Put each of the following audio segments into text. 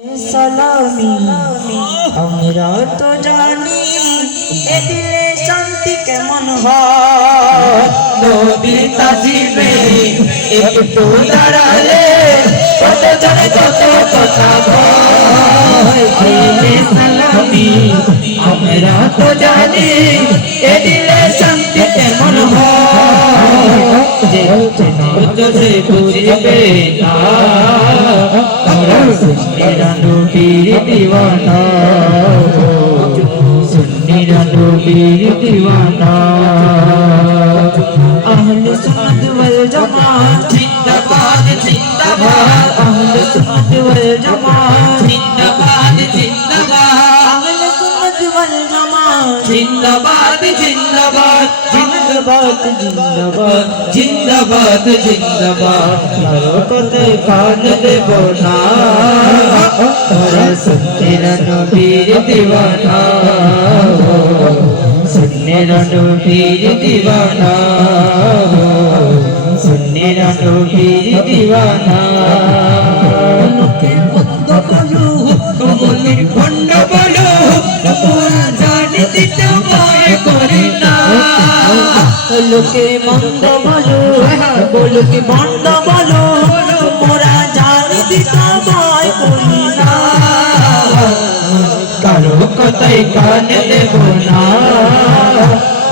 सलामी हमरा तो जानी ए दिले शांति के मन नबी ताजिमे একটু দাঁড়ালে কত জনে কত কথা দিলে সালামি আমরা তো জানি এ দিলে শান্তি কেমন হয় যে বুঝবে না আমরা সুন্নিরা নবীর দিওয়ানা সুন্নিরা নবীর দিওয়ানা আহলে সুন্নাত ওয়াল জামাত জিন্দাবাদ জিন্দাবাদ আহলে সুন্নাত ওয়াল জামাত জিন্দাবাদ জিন্দাবাদ আহলে সুন্নাত ওয়াল জামাত জিন্দাবাদ জিন্দাবাদ জিন্দাবাদ জিন্দাবাদ জিন্দাবাদ জিন্দাবাদ নরকতে কান দেব না তোরা সুন্নিরা নবীর দিওয়ানা সুন্নিরা নবীর দিওয়ানা সুন্নিরা নবীর দিওয়ানা লোকে বন্ধ বলো কবলের ভণ্ড বলো জানি দিতে ভয় করি না লোকে মন্দ বলো বলোকে ভণ্ড বলো মোরা জানি দিতে ভয় করি না কারো কথায় কান দেব না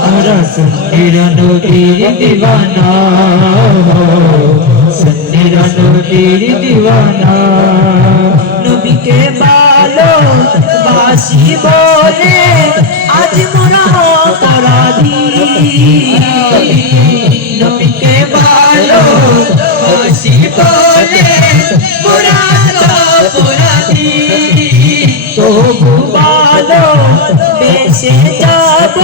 আমরা সুন্নিরা নবীর দিওয়ানা সুন্নিরা নবীর দিওয়ানা নবীকে ভালো বাসি বলে আজ মোরা অপরাধী নবীকে ভালো বাসি বলে মোরা অপরাধী তবু ভালো বেঁচে যাব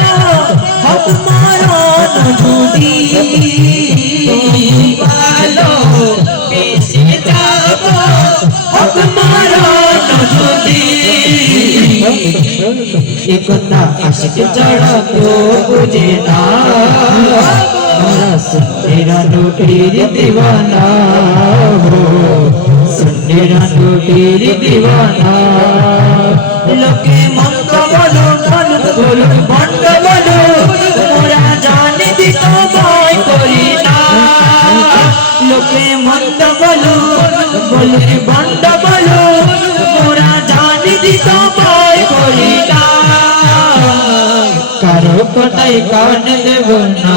হক মরণ যদি ভালো বেঁচে যাব হক মরণ যদি একতা আশিক যারা কেউ বুঝে না আমরা সুন্নিরা নবীর দিওয়ানা সুন্নিরা নবীর দিওয়ানা লোকে মন্দ বলো বলো ভণ্ড বলো মোরা জানি দিত ভয় করি না লোকে মন্দ বলো বলো ভণ্ড বলো মোরা জানি দিত ভয় করি না কারো কথায় কান দেব না